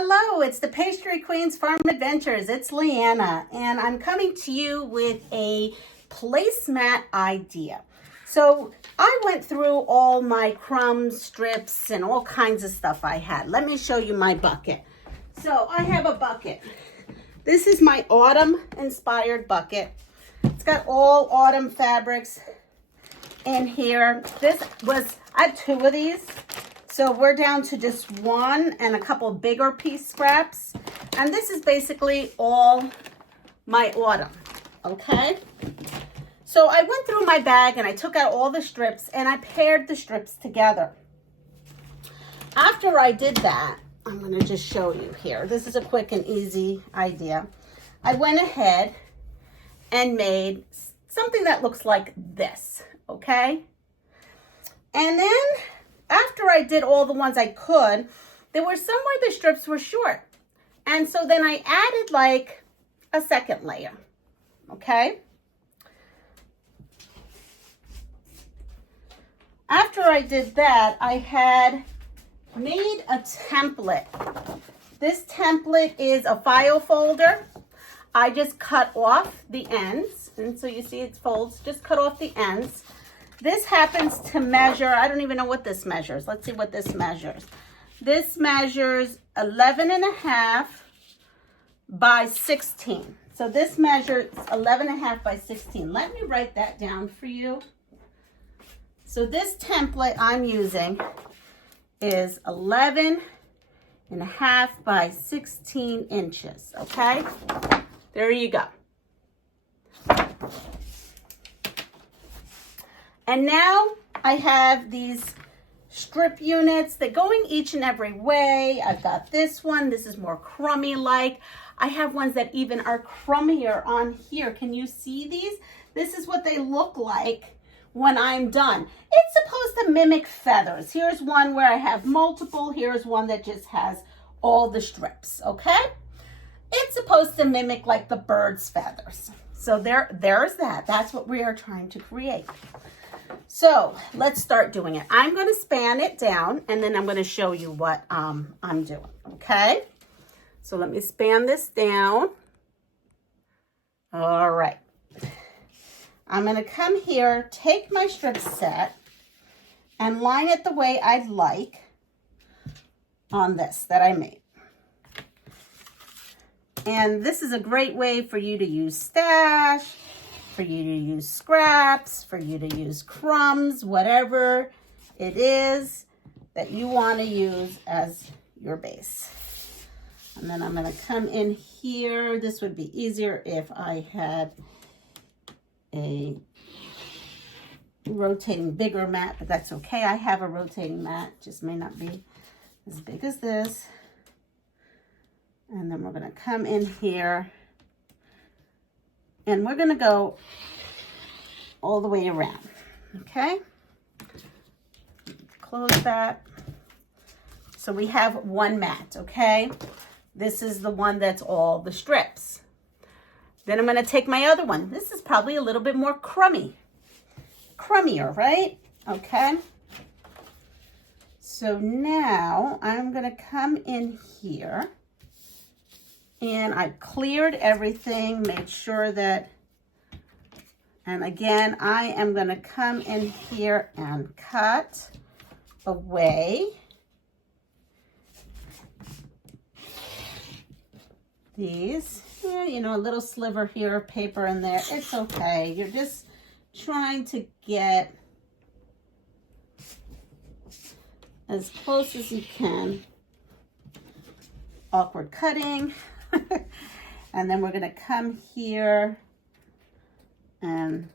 Hello, it's the Pastry Queen's Farm Adventures. It's Leanna, and I'm coming to you with a placemat idea. So I went through all my Crumbs strips and all kinds of stuff I had. Let me show you my bucket. So I have a bucket. This is my autumn inspired bucket. It's got all autumn fabrics in here. I have two of these. So we're down to just one and a couple bigger piece scraps. And this is basically all my autumn, okay? So I went through my bag and I took out all the strips and I paired the strips together. After I did that, I'm gonna just show you here. This is a quick and easy idea. I went ahead and made something that looks like this, okay? And then after I did all the ones I could, there were some where the strips were short. And so then I added like a second layer, okay? After I did that, I had made a template. This template is a file folder. I just cut off the ends. And so you see it folds, just cut off the ends. This happens to measure, I don't even know what this measures. Let's see what this measures. This measures 11.5 by 16. So this measures 11.5 by 16. Let me write that down for you. So this template I'm using is 11.5 by 16 inches, okay? There you go. And now I have these strip units. They're going each and every way. I've got this one. This is more crummy-like. I have ones that even are crummier on here. Can you see these? This is what they look like when I'm done. It's supposed to mimic feathers. Here's one where I have multiple. Here's one that just has all the strips, okay? It's supposed to mimic like the bird's feathers. So there's that. That's what we are trying to create. So let's start doing it. I'm going to span it down and then I'm going to show you what I'm doing, okay? So let me span this down. All right. I'm going to come here, take my strip set and line it the way I'd like on this that I made. And this is a great way for you to use stash, for you to use scraps, for you to use crumbs, whatever it is that you want to use as your base. And then I'm going to come in here. This would be easier if I had a rotating bigger mat, but that's okay. I have a rotating mat, just may not be as big as this. And then we're going to come in here and we're going to go all the way around, okay? Close that. So we have one mat, okay? This is the one that's all the strips. Then I'm going to take my other one. This is probably a little bit more crummier, right? Okay. So now I'm going to come in here. And I cleared everything, made sure that, and again, I am going to come in here and cut away these. Yeah, you know, a little sliver here of paper in there. It's okay. You're just trying to get as close as you can. Awkward cutting. And then we're going to come here and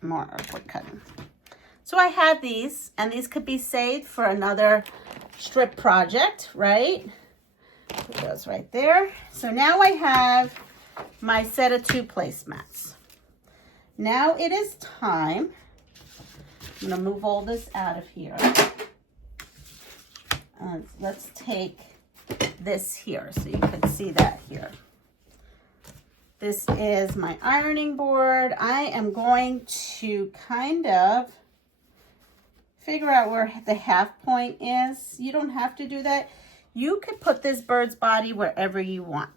more awkward cutting. So I have these, and these could be saved for another strip project, right? It goes right there. So now I have my set of 2 placemats. Now it is time. I'm going to move all this out of here. Let's take this here so you can see that here. This is my ironing board. I am going to kind of figure out where the half point is. You don't have to do that. You could put this bird's body wherever you want.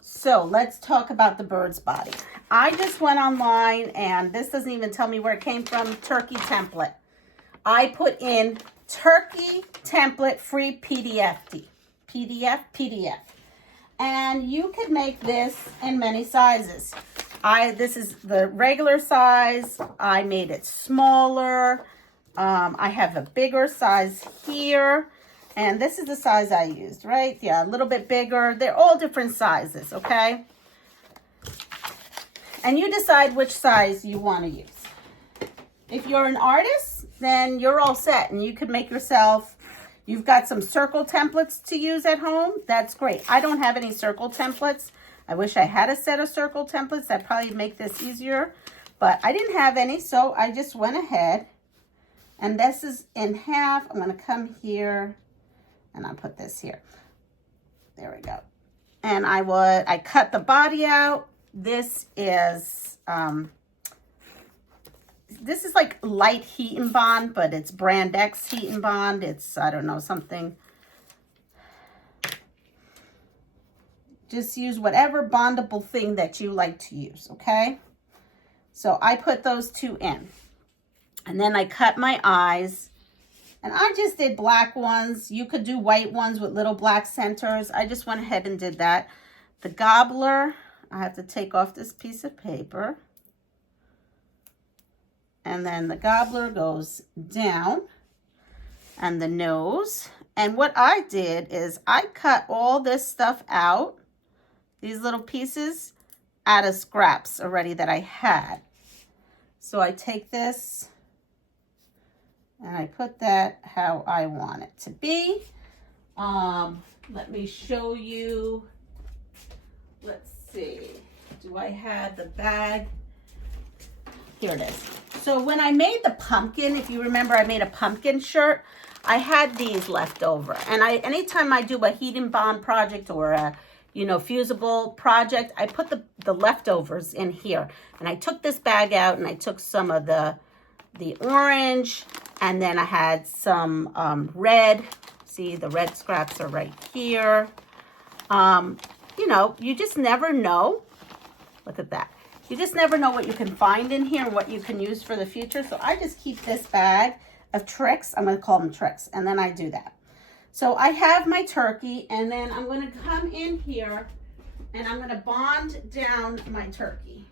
So let's talk about the bird's body. I just went online, and this doesn't even tell me where it came from, turkey template. I put in turkey template free PDF. And you could make this in many sizes. This is the regular size. I made it smaller. I have a bigger size here. And this is the size I used, right? Yeah, a little bit bigger. They're all different sizes, okay? And you decide which size you want to use. If you're an artist, then you're all set. And you could make yourself, you've got some circle templates to use at home. That's great. I don't have any circle templates. I wish I had a set of circle templates. That'd probably make this easier. But I didn't have any, so I just went ahead. And this is in half. I'm going to come here. And I'll put this here. There we go. And I cut the body out. This is like light heat and bond, but it's brand X heat and bond. It's, I don't know, something. Just use whatever bondable thing that you like to use, okay? So I put those two in. And then I cut my eyes. And I just did black ones. You could do white ones with little black centers. I just went ahead and did that. The gobbler, I have to take off this piece of paper. And then the gobbler goes down. And the nose. And what I did is I cut all this stuff out, these little pieces, out of scraps already that I had. So I take this and I put that how I want it to be. Let me show you. Let's see. Do I have the bag? Here it is. So when I made the pumpkin, if you remember, I made a pumpkin shirt. I had these left over. And anytime I do a heat and bond project or a, fusible project, I put the leftovers in here. And I took this bag out and I took some of the orange, and then I had some red. See, the red scraps are right here. You just never know. Look at that. You just never know what you can find in here and what you can use for the future. So I just keep this bag of tricks. I'm going to call them tricks. And then I do that. So I have my turkey, and then I'm going to come in here and I'm going to bond down my turkey.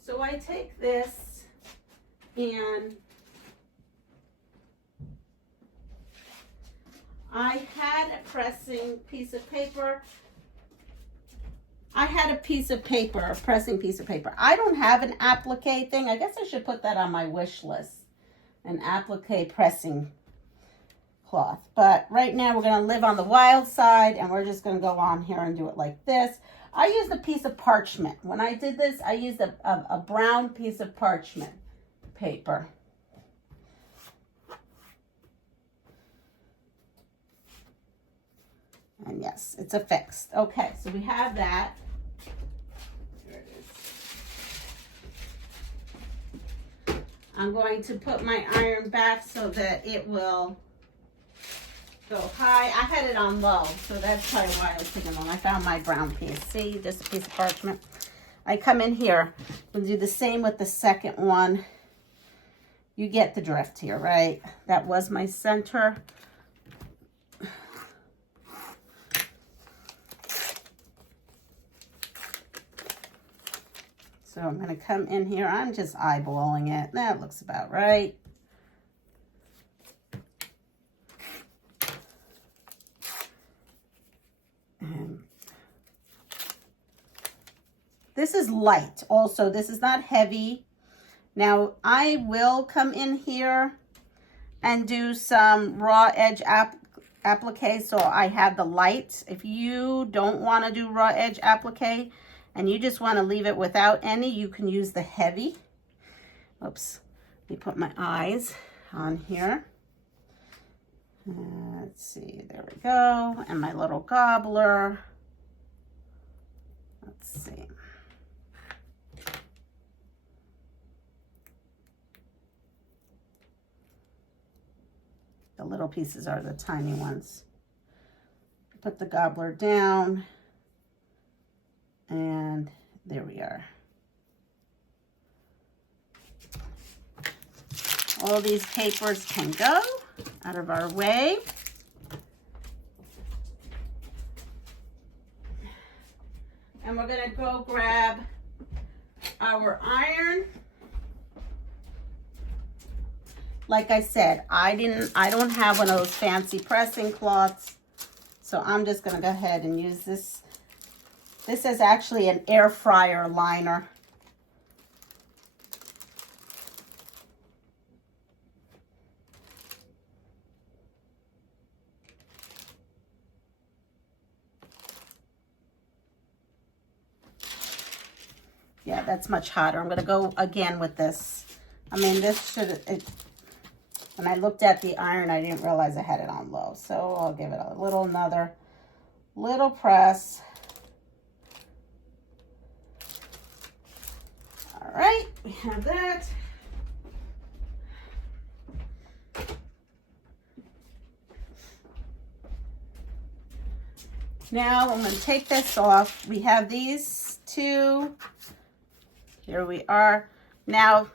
So I take this and I had a pressing piece of paper. a pressing piece of paper. I don't have an applique thing. I guess I should put that on my wish list. An applique pressing cloth. But right now we're going to live on the wild side, and we're just going to go on here and do it like this. I used a piece of parchment. When I did this, I used a brown piece of parchment paper. And yes, it's affixed. Okay, so we have that. Here it is. I'm going to put my iron back so that it will go high. I had it on low, so that's probably why I was taking long. I found my brown piece. See, just a piece of parchment. I come in here. We'll do the same with the second one. You get the drift here, right? That was my center. So I'm going to come in here. I'm just eyeballing it. That looks about right. And this is light also. This is not heavy. Now I will come in here and do some raw edge applique. So I have the light. If you don't want to do raw edge applique, and you just want to leave it without any, you can use the heavy. Oops. Let me put my eyes on here. Let's see. There we go. And my little gobbler. Let's see. little pieces are the tiny ones. Put the gobbler down, and there we are. All these papers can go out of our way. And we're gonna go grab our iron. Like I said, I don't have one of those fancy pressing cloths, so I'm just gonna go ahead and use this. This is actually an air fryer liner. Yeah, that's much hotter. I'm gonna go again with this. I mean, this should, when I looked at the iron, I didn't realize I had it on low. So I'll give it a little, another little press. All right, we have that. Now I'm going to take this off. We have these two. Here we are. Now,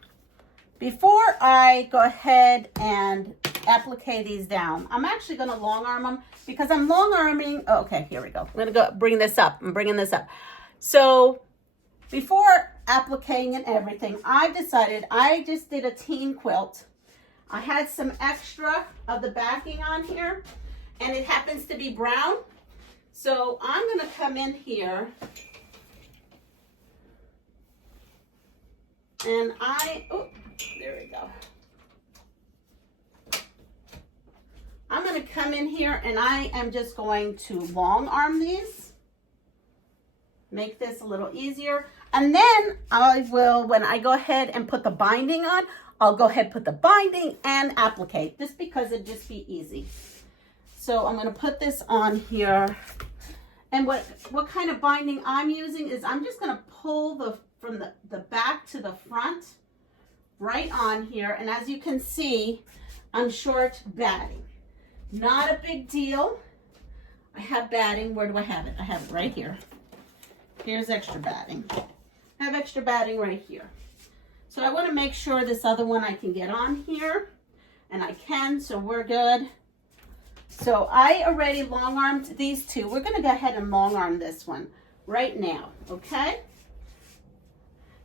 before I go ahead and applique these down, I'm actually going to long arm them because I'm long arming. Oh, okay, here we go. I'm going to go bring this up. I'm bringing this up. So before appliquing and everything, I've decided I just did a teen quilt. I had some extra of the backing on here, and it happens to be brown. So I'm going to come in here and oh, there we go. I'm going to come in here and I am just going to long arm these. Make this a little easier. And then I will, when I go ahead and put the binding on, I'll go ahead and put the binding and applique, just because it'd just be easy. So I'm going to put this on here. And what kind of binding I'm using is I'm just going to pull from the back to the front right on here. And as you can see, I'm short batting. Not a big deal. I have batting. Where do I have it? I have it right here. Here's extra batting. I have extra batting right here. So I want to make sure this other one I can get on here. And I can, so we're good. So I already long armed these two. We're going to go ahead and long arm this one right now, okay?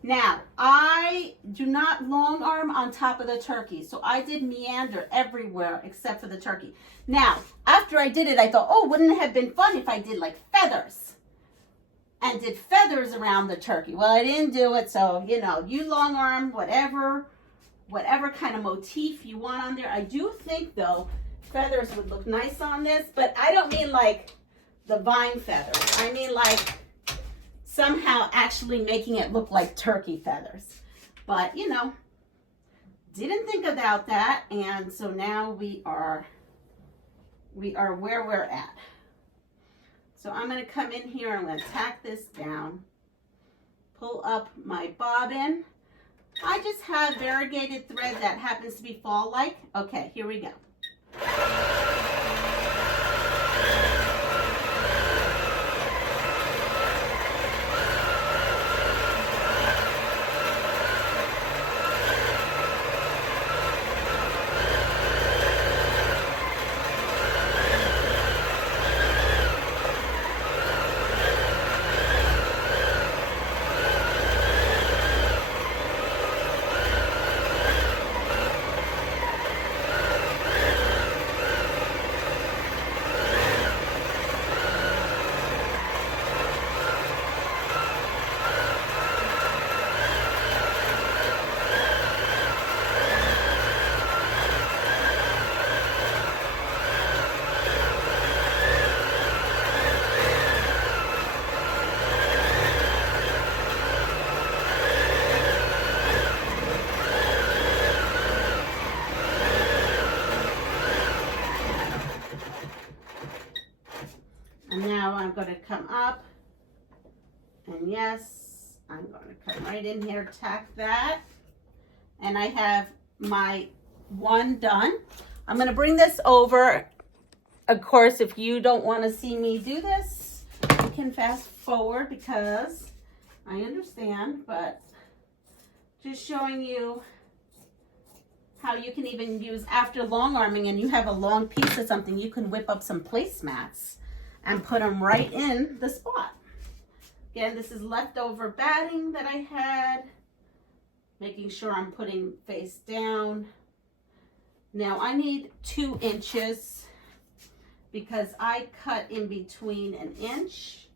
Now, I do not long arm on top of the turkey. So I did meander everywhere except for the turkey. Now, after I did it, I thought, oh, wouldn't it have been fun if I did like feathers and did feathers around the turkey? Well, I didn't do it. So, you know, you long arm whatever kind of motif you want on there. I do think, though, feathers would look nice on this, but I don't mean like the vine feathers. I mean like somehow actually making it look like turkey feathers. But, you know, didn't think about that, and so now we are where we're at. So I'm going to come in here, I'm going to tack this down, pull up my bobbin. I just have variegated thread that happens to be fall-like. Okay, here we go. I'm going to come up, and yes, I'm going to come right in here, tack that, and I have my one done. I'm going to bring this over. Of course, if you don't want to see me do this, you can fast forward because I understand, but just showing you how you can even use after long arming and you have a long piece of something, you can whip up some placemats and put them right in the spot. Again, this is leftover batting that I had, making sure I'm putting face down. Now I need 2 inches because I cut in between 1 inch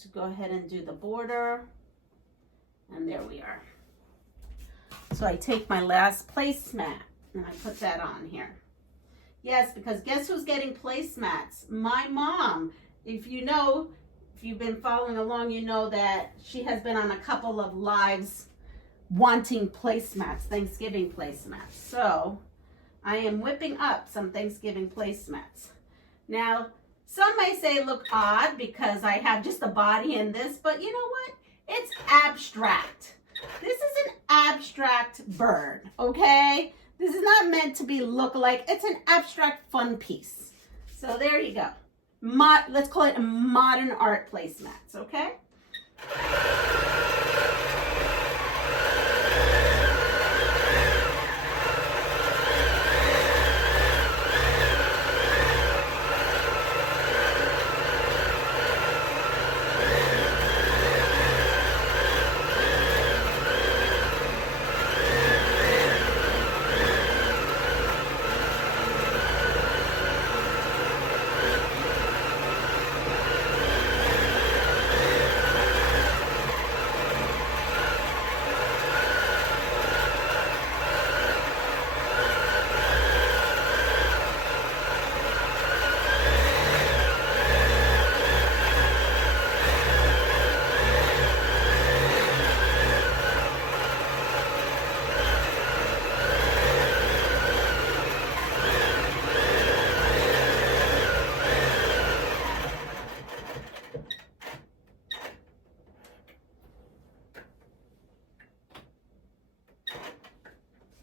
to go ahead and do the border. And there we are. So I take my last placemat and I put that on here. Yes, because guess who's getting placemats? My mom. If you know, if you've been following along, you know that she has been on a couple of lives wanting placemats, Thanksgiving placemats. So I am whipping up some Thanksgiving placemats. Now, some may say look odd because I have just a body in this, but you know what? It's abstract. This is an abstract bird, okay? This is not meant to be look-alike. It's an abstract fun piece. So there you go. Let's call it a modern art placemats, okay?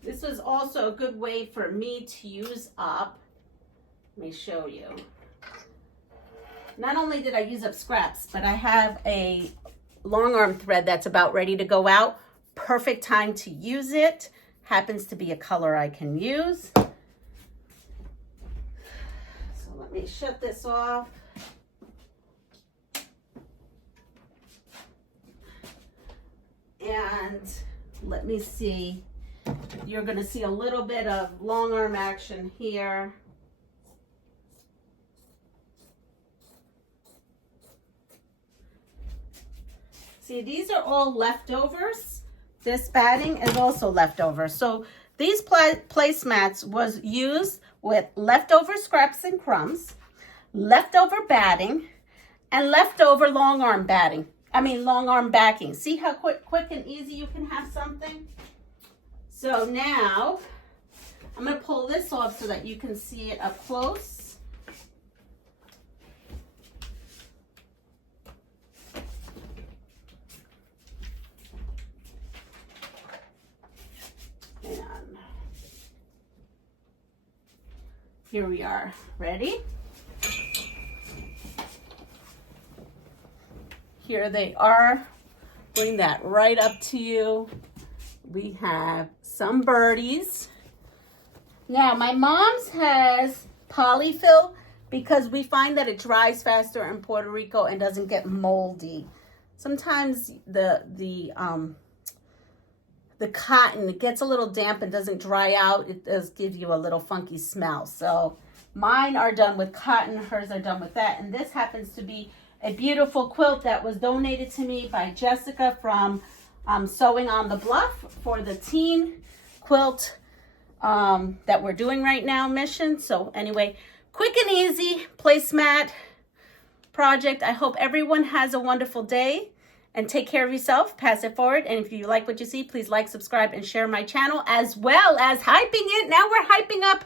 This was also a good way for me to use up. Let me show you. Not only did I use up scraps, but I have a long arm thread that's about ready to go out. Perfect time to use it. Happens to be a color I can use. So let me shut this off. And let me see. You're going to see a little bit of long arm action here. See, these are all leftovers. This batting is also leftover. So these placemats was used with leftover scraps and crumbs, leftover batting, and leftover long arm batting. Long arm backing. See how quick and easy you can have something? So now I'm going to pull this off so that you can see it up close. And here we are. Ready? Here they are. Bring that right up to you. We have some birdies. Now, my mom's has polyfill because we find that it dries faster in Puerto Rico and doesn't get moldy. Sometimes the cotton, it gets a little damp and doesn't dry out. It does give you a little funky smell. So mine are done with cotton, hers are done with that. And this happens to be a beautiful quilt that was donated to me by Jessica from Sewing on the Bluff for the teen quilt that we're doing right now mission. So anyway, quick and easy placemat project. I hope everyone has a wonderful day and take care of yourself. Pass it forward. And if you like what you see, please like, subscribe, and share my channel, as well as hyping it. Now we're hyping up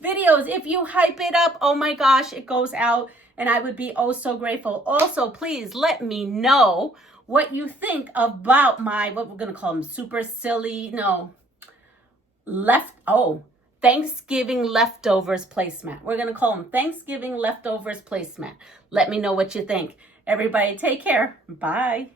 videos. If you hype it up, oh my gosh, it goes out and I would be oh so grateful. Also, please let me know what you think about my, what we're going to call them, super silly, Thanksgiving leftovers placemat. We're going to call them Thanksgiving leftovers placemat. Let me know what you think. Everybody take care. Bye.